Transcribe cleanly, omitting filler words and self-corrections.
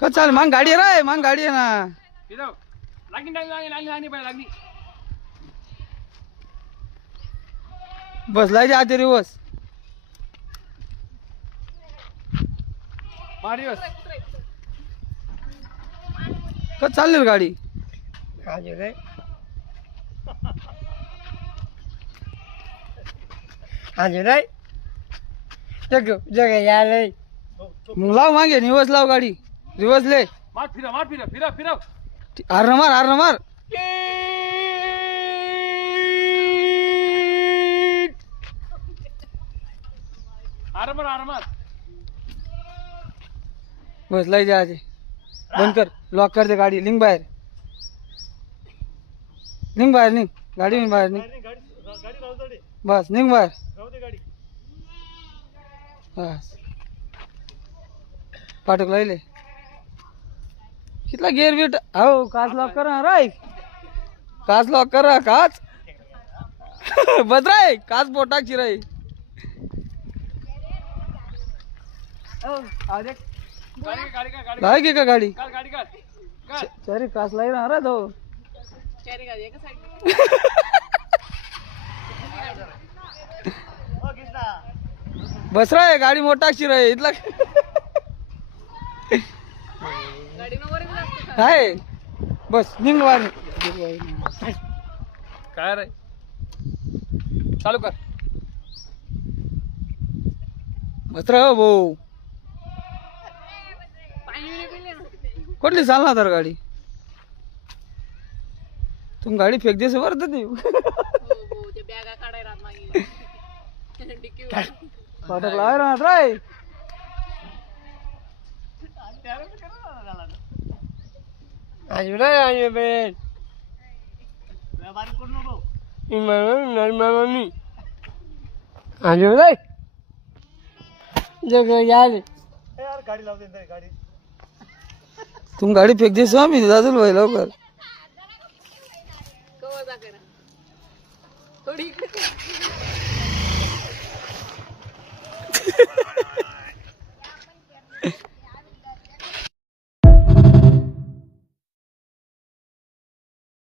का चाल मांग गाडी आहे रे मांग गाडी आहे ना बस लायचे आते रिवर्स का चालली गाडी मग लाव मागे रिवर्स लाव गाडी रिवर्स ले मार फिरा हार मार आरामात बस लाई जा आजे बंद कर लॉक कर दे गाडी निघ बाहेर निघ गाडी बाहेर निघ बस निघ बाहेर बस पाठक लाइले कितला गेअर बीट हो काच लॉक करा राय काच लॉक करा काच बस राय काच पोटाकची राय लागे का गाडी चरी काच लाई ना रे तो बस राय गाडी मोठाची राय इथला हाय बस निघ बाहेर काय रे चालू कर बस रे भाऊ कुठली चालना तर गाडी तुम गाडी फेक देस वरत ती फाटक लाय राहत राय तुम गाडी फेक देस आम्ही दादूल भाई लवकर थोडी